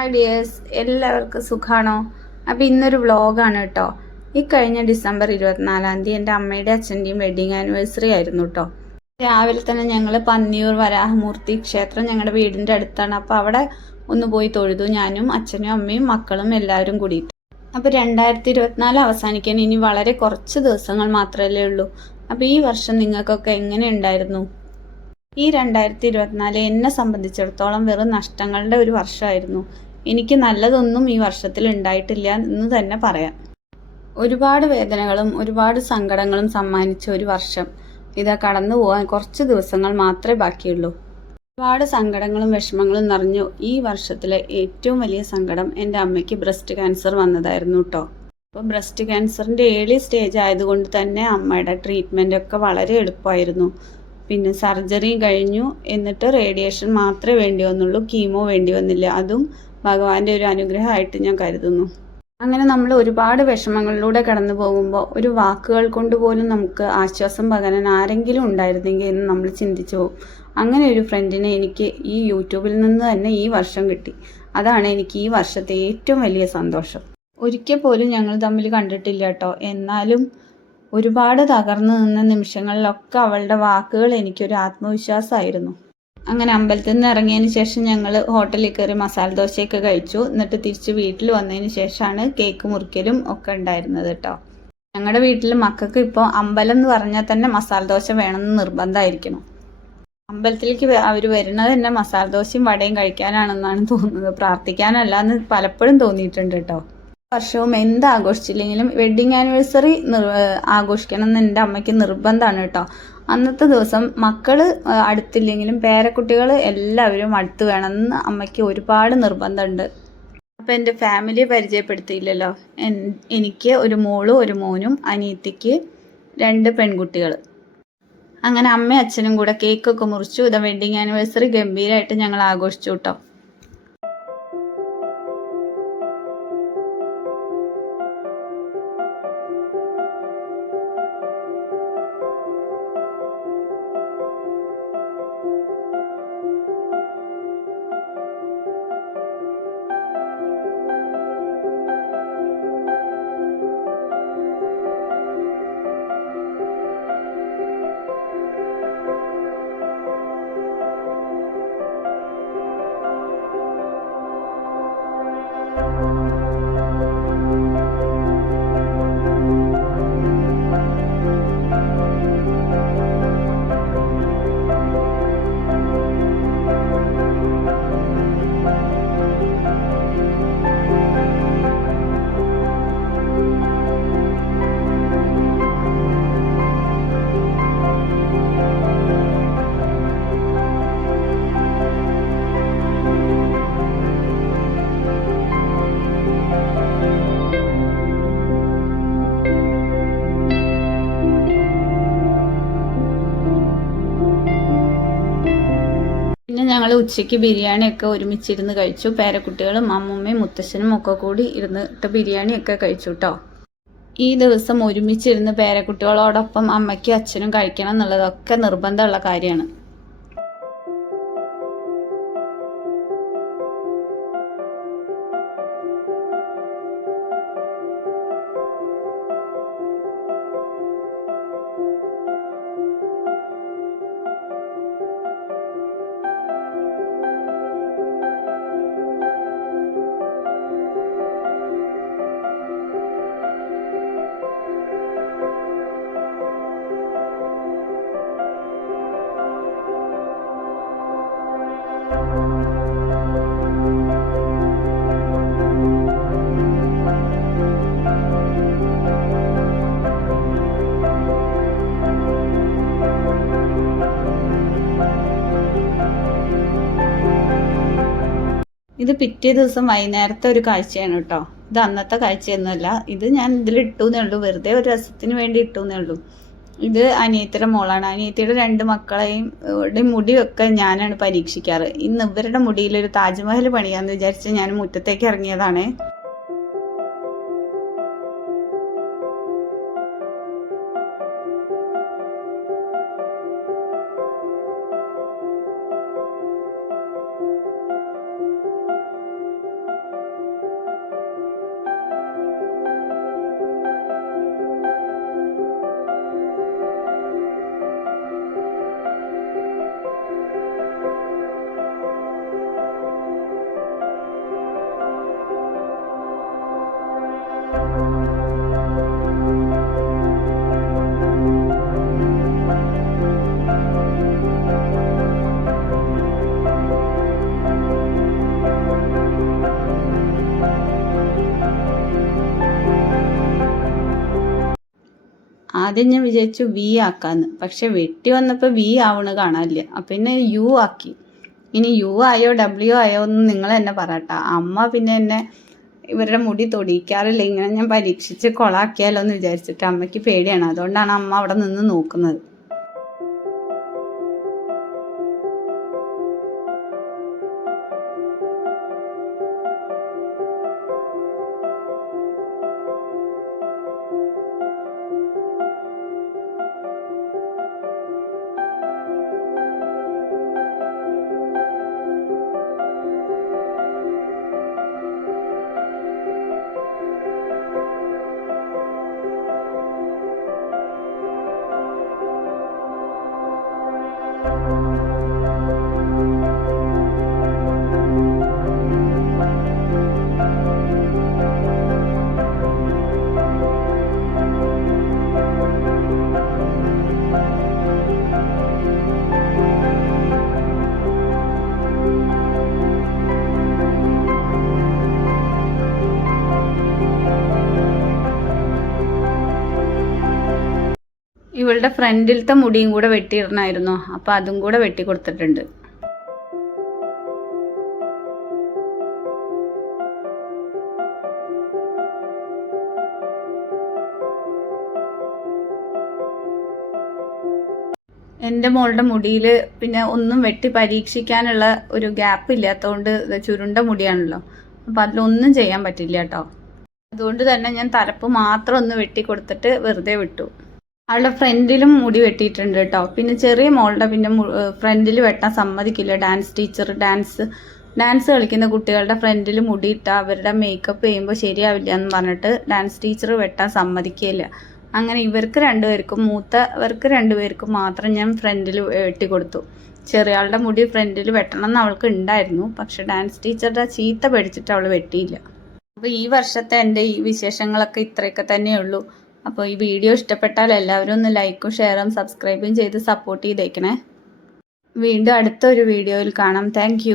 Hi dears എല്ലാവർക്കും സുഖമാണോ അപ്പോൾ ഇന്നൊരു വ്ളോഗാണ് കേട്ടോ. ഈ കഴിഞ്ഞ ഡിസംബർ ഇരുപത്തിനാലാം തീയതി എന്റെ അമ്മയുടെ അച്ഛന്റെയും വെഡിങ് ആനിവേഴ്സറി ആയിരുന്നു കേട്ടോ. രാവിലെ തന്നെ ഞങ്ങൾ പന്നിയൂർ വരാഹമൂർത്തി ക്ഷേത്രം ഞങ്ങളുടെ വീടിന്റെ അടുത്താണ്. അപ്പോൾ അവിടെ ഒന്ന് പോയി തൊഴുതു. ഞാനും അച്ഛനും അമ്മയും മക്കളും എല്ലാവരും കൂടിയിട്ട്. അപ്പോൾ രണ്ടായിരത്തി ഇരുപത്തിനാല് അവസാനിക്കാൻ ഇനി വളരെ കുറച്ച് ദിവസങ്ങൾ മാത്രമല്ലേ ഉള്ളൂ. അപ്പോൾ ഈ വർഷം നിങ്ങൾക്കൊക്കെ എങ്ങനെ ഉണ്ടായിരുന്നു? ഈ രണ്ടായിരത്തി ഇരുപത്തിനാല് എന്നെ സംബന്ധിച്ചിടത്തോളം വെറും നഷ്ടങ്ങളുടെ ഒരു വർഷമായിരുന്നു. എനിക്ക് നല്ലതൊന്നും ഈ വർഷത്തിൽ ഉണ്ടായിട്ടില്ല എന്ന് തന്നെ പറയാം. ഒരുപാട് വേദനകളും ഒരുപാട് സങ്കടങ്ങളും സമ്മാനിച്ച ഒരു വർഷം. ഇതാ കടന്നു പോകാൻ കുറച്ച് ദിവസങ്ങൾ മാത്രമേ ബാക്കിയുള്ളൂ. ഒരുപാട് സങ്കടങ്ങളും വിഷമങ്ങളും നിറഞ്ഞു ഈ വർഷത്തിലെ ഏറ്റവും വലിയ സങ്കടം എന്റെ അമ്മയ്ക്ക് ബ്രസ്റ്റ് ക്യാൻസർ വന്നതായിരുന്നു കേട്ടോ. അപ്പോൾ ബ്രസ്റ്റ് ക്യാൻസറിന്റെ ഏർലി സ്റ്റേജ് ആയതുകൊണ്ട് തന്നെ അമ്മയുടെ ട്രീറ്റ്മെന്റ് ഒക്കെ വളരെ എളുപ്പമായിരുന്നു. പിന്നെ സർജറിയും കഴിഞ്ഞു. എന്നിട്ട് റേഡിയേഷൻ മാത്രമേ വേണ്ടി വന്നുള്ളൂ. കീമോ വേണ്ടി വന്നില്ല. അതും ഭഗവാന്റെ ഒരു അനുഗ്രഹമായിട്ട് ഞാൻ കരുതുന്നു. അങ്ങനെ നമ്മൾ ഒരുപാട് വിഷമങ്ങളിലൂടെ കടന്നു പോകുമ്പോൾ ഒരു വാക്കുകൾ കൊണ്ട് പോലും നമുക്ക് ആശ്വാസം പകരാൻ ആരെങ്കിലും ഉണ്ടായിരുന്നെങ്കിൽ എന്ന് നമ്മൾ ചിന്തിച്ചു പോകും. അങ്ങനെ ഒരു ഫ്രണ്ടിനെ എനിക്ക് ഈ യൂട്യൂബിൽ നിന്ന് തന്നെ ഈ വർഷം കിട്ടി. അതാണ് എനിക്ക് ഈ വർഷത്തെ ഏറ്റവും വലിയ സന്തോഷം. ഒരിക്കൽ പോലും ഞങ്ങൾ തമ്മിൽ കണ്ടിട്ടില്ല കേട്ടോ. എന്നാലും ഒരുപാട് തകർന്നു നിന്ന നിമിഷങ്ങളിലൊക്കെ അവളുടെ വാക്കുകൾ എനിക്കൊരു ആത്മവിശ്വാസമായിരുന്നു. അങ്ങനെ അമ്പലത്തിൽ നിന്ന് ഇറങ്ങിയതിന് ശേഷം ഞങ്ങൾ ഹോട്ടലിൽ കയറി മസാല ദോശയൊക്കെ കഴിച്ചു. എന്നിട്ട് തിരിച്ച് വീട്ടിൽ വന്നതിന് ശേഷമാണ് കേക്ക് മുറിക്കലും ഒക്കെ ഉണ്ടായിരുന്നത് കേട്ടോ. ഞങ്ങളുടെ വീട്ടിൽ മക്കൾക്ക് ഇപ്പോൾ അമ്പലം എന്ന് പറഞ്ഞാൽ തന്നെ മസാല ദോശ വേണമെന്ന് നിർബന്ധമായിരിക്കണം. അമ്പലത്തിലേക്ക് അവർ വരുന്നത് തന്നെ മസാല ദോശയും വടയും കഴിക്കാനാണെന്നാണ് തോന്നുന്നത്. പ്രാർത്ഥിക്കാനല്ല എന്ന് പലപ്പോഴും തോന്നിയിട്ടുണ്ട് കേട്ടോ. വർഷവും എന്ത് ആഘോഷിച്ചില്ലെങ്കിലും വെഡിങ് ആനിവേഴ്സറി ആഘോഷിക്കണം എന്ന് എന്റെ അമ്മയ്ക്ക് നിർബന്ധമാണ് കേട്ടോ. അന്നത്തെ ദിവസം മക്കൾ അടുത്തില്ലെങ്കിലും പേരക്കുട്ടികൾ എല്ലാവരും അടുത്ത് വേണമെന്ന് അമ്മയ്ക്ക് ഒരുപാട് നിർബന്ധമുണ്ട്. അപ്പം എന്റെ ഫാമിലിയെ പരിചയപ്പെടുത്തിയില്ലല്ലോ. എനിക്ക് ഒരു മോളും ഒരു മോനും അനിയത്തിക്ക് രണ്ട് പെൺകുട്ടികൾ അങ്ങനെ അമ്മയും അച്ഛനും കൂടെ കേക്കൊക്കെ മുറിച്ചു. ഇത് വെഡിങ് ആനിവേഴ്സറി ഗംഭീരമായിട്ട് ഞങ്ങൾ ആഘോഷിച്ചു കേട്ടോ. ഞങ്ങൾ ഉച്ചയ്ക്ക് ബിരിയാണിയൊക്കെ ഒരുമിച്ചിരുന്ന് കഴിച്ചു. പേരക്കുട്ടികളും അമ്മൂമ്മയും മുത്തശ്ശനും ഒക്കെ കൂടി ഇരുന്നിട്ട് ബിരിയാണിയൊക്കെ കഴിച്ചു കേട്ടോ ഈ ദിവസം ഒരുമിച്ചിരുന്ന് പേരക്കുട്ടികളോടൊപ്പം അമ്മയ്ക്കും അച്ഛനും കഴിക്കണം എന്നുള്ളതൊക്കെ നിർബന്ധമുള്ള കാര്യമാണ്. ഇത് പിറ്റേ ദിവസം വൈകുന്നേരത്തെ ഒരു കാഴ്ചയാണ് കേട്ടോ. ഇത് അന്നത്തെ കാഴ്ചയൊന്നുമല്ല. ഇത് ഞാൻ ഇതിൽ ഇട്ടു എന്നേ ഉള്ളൂ. വെറുതെ ഒരു രസത്തിന് വേണ്ടി ഇട്ടു എന്നേ ഉള്ളൂ. ഇത് അനിയത്തിയുടെ മോളാണ്. അനിയത്തിയുടെ രണ്ട് മക്കളെയും മുടിയൊക്കെ ഞാനാണ് പരീക്ഷിക്കാറ്. ഇന്ന് ഇവരുടെ മുടിയിൽ ഒരു താജ്മഹൽ പണിയാന്ന് വിചാരിച്ച് ഞാൻ മുറ്റത്തേക്ക് ഇറങ്ങിയതാണേ. ആദ്യം ഞാൻ വിചാരിച്ചു വി ആക്കാന്ന്. പക്ഷെ വെട്ടി വന്നപ്പോൾ വി ആവണ് കാണാനില്ല. അപ്പം പിന്നെ യു ആക്കി. ഇനി യു ആയോ ഡബ്ല്യു ആയോ എന്ന് നിങ്ങൾ തന്നെ പറയട്ട. അമ്മ പിന്നെ എന്നെ ഇവരുടെ മുടി തൊടിയിക്കാറില്ല. ഇങ്ങനെ ഞാൻ പരീക്ഷിച്ച് കൊളാക്കിയാലോ എന്ന് വിചാരിച്ചിട്ട് അമ്മയ്ക്ക് പേടിയാണ്. അതുകൊണ്ടാണ് അമ്മ അവിടെ നിന്ന് നോക്കുന്നത്. ഇവളുടെ ഫ്രണ്ടിലത്തെ മുടിയും കൂടെ വെട്ടിയിടണമായിരുന്നു അപ്പൊ അതും കൂടെ വെട്ടി കൊടുത്തിട്ടുണ്ട്. എന്റെ മോളുടെ മുടിയിൽ പിന്നെ ഒന്നും വെട്ടി പരീക്ഷിക്കാനുള്ള ഒരു ഗ്യാപ്പ് ഇല്ലാത്തതുകൊണ്ട് ചുരുണ്ട മുടിയാണല്ലോ. അപ്പം അതിലൊന്നും ചെയ്യാൻ പറ്റില്ല കേട്ടോ. അതുകൊണ്ട് തന്നെ ഞാൻ തലപ്പ് മാത്രം ഒന്ന് വെട്ടി കൊടുത്തിട്ട് വെറുതെ വിട്ടു. അവളുടെ ഫ്രണ്ടിലും മുടി വെട്ടിയിട്ടുണ്ട് കേട്ടോ. പിന്നെ ചെറിയ മോളുടെ പിന്നെ ഫ്രണ്ടിൽ വെട്ടാൻ സമ്മതിക്കില്ല. ഡാൻസ് ടീച്ചർ ഡാൻസ് ഡാൻസ് കളിക്കുന്ന കുട്ടികളുടെ ഫ്രണ്ടിൽ മുടിയിട്ട അവരുടെ മേക്കപ്പ് ചെയ്യുമ്പോൾ ശരിയാവില്ല എന്ന് പറഞ്ഞിട്ട് ഡാൻസ് ടീച്ചർ വെട്ടാൻ സമ്മതിക്കില്ല അങ്ങനെ ഇവർക്ക് രണ്ടുപേർക്കും മൂത്തവർക്ക് രണ്ടുപേർക്കും മാത്രം ഞാൻ ഫ്രണ്ടിൽ വെട്ടി കൊടുത്തു ചെറിയ ആളുടെ മുടി ഫ്രണ്ടിൽ വെട്ടണം എന്ന് അവൾക്ക് ഉണ്ടായിരുന്നു. പക്ഷെ ഡാൻസ് ടീച്ചറുടെ ചീത്ത പഠിച്ചിട്ട് അവൾ വെട്ടിയില്ല. അപ്പോൾ ഈ വർഷത്തെ എന്റെ ഈ വിശേഷങ്ങളൊക്കെ ഇത്രയൊക്കെ തന്നെയുള്ളൂ. അപ്പോൾ ഈ വീഡിയോ ഇഷ്ടപ്പെട്ടാൽ എല്ലാവരും ഒന്ന് ലൈക്കും ഷെയറും സബ്സ്ക്രൈബും ചെയ്ത് സപ്പോർട്ട് ചെയ്തേക്കണേ. വീണ്ടും അടുത്തൊരു വീഡിയോയിൽ കാണാം. താങ്ക്